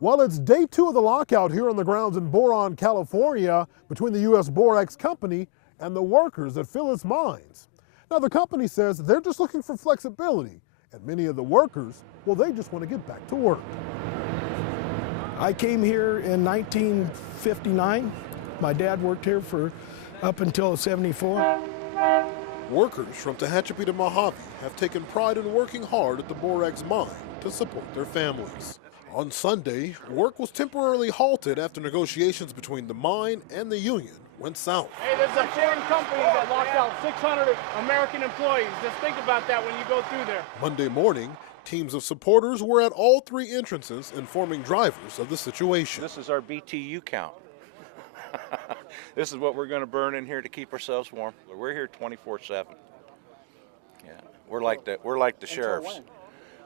Well, it's day 2 of the lockout here on the grounds in Boron, California, between the U.S. Borax Company and the workers that fill its mines. Now, the company says they're just looking for flexibility, and many of the workers, well, they just want to get back to work. I came here in 1959. My dad worked here for up until '74. Workers from Tehachapi to Mojave have taken pride in working hard at the Borax mine to support their families. On Sunday, work was temporarily halted after negotiations between the mine and the union went south. Hey, there's a foreign company that locked out 600 American employees. Just think about that when you go through there. Monday morning, teams of supporters were at all 3 entrances informing drivers of the situation. This is our BTU count. This is what we're going to burn in here to keep ourselves warm. We're here 24/7. Yeah, we're like the sheriffs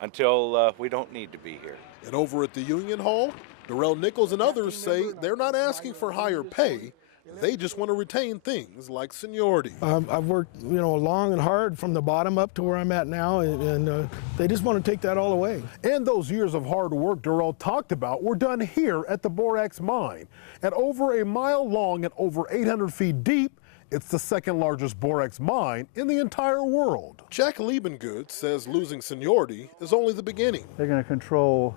until we don't need to be here. And over at the Union Hall, Darrell Nichols and others say they're not asking for higher pay. They just want to retain things like seniority. I've worked, long and hard from the bottom up to where I'm at now, and they just want to take that all away. And those years of hard work Darrell talked about were done here at the Borax mine. At over a mile long and over 800 feet deep, it's the 2nd largest borax mine in the entire world. Jack Liebengood says losing seniority is only the beginning. They're going to control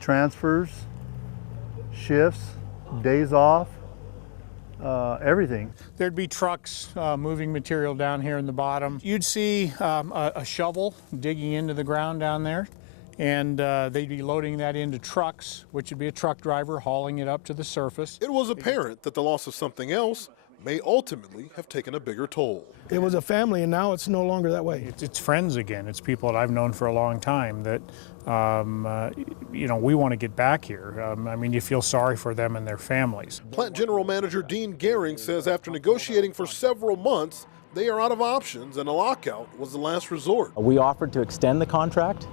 transfers, shifts, days off, everything. There'd be trucks moving material down here in the bottom. You'd see a shovel digging into the ground down there, and they'd be loading that into trucks, which would be a truck driver hauling it up to the surface. It was apparent that the loss of something else may ultimately have taken a bigger toll. It was a family, and now it's no longer that way. It's friends again. It's people that I've known for a long time that, we want to get back here. You feel sorry for them and their families. Plant General Manager Dean Gehring says after negotiating for several months, they are out of options and a lockout was the last resort. We offered to extend the contract.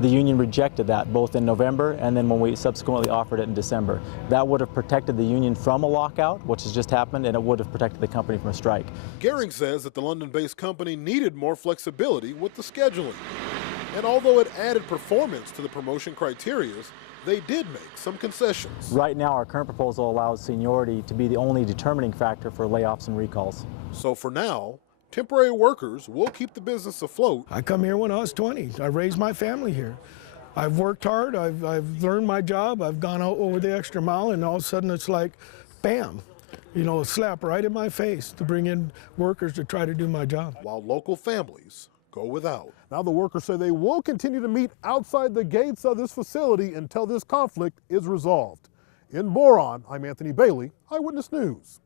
The union rejected that both in November and then when we subsequently offered it in December. That would have protected the union from a lockout, which has just happened, and it would have protected the company from a strike. Gehring says that the London-based company needed more flexibility with the scheduling. And although it added performance to the promotion criteria, they did make some concessions. Right now, our current proposal allows seniority to be the only determining factor for layoffs and recalls. So for now, temporary workers will keep the business afloat. I come here when I was 20. I raised my family here. I've worked hard. I've learned my job. I've gone out over the extra mile, and all of a sudden it's like, bam, a slap right in my face to bring in workers to try to do my job. While local families go without. Now the workers say they will continue to meet outside the gates of this facility until this conflict is resolved. In Boron, I'm Anthony Bailey, Eyewitness News.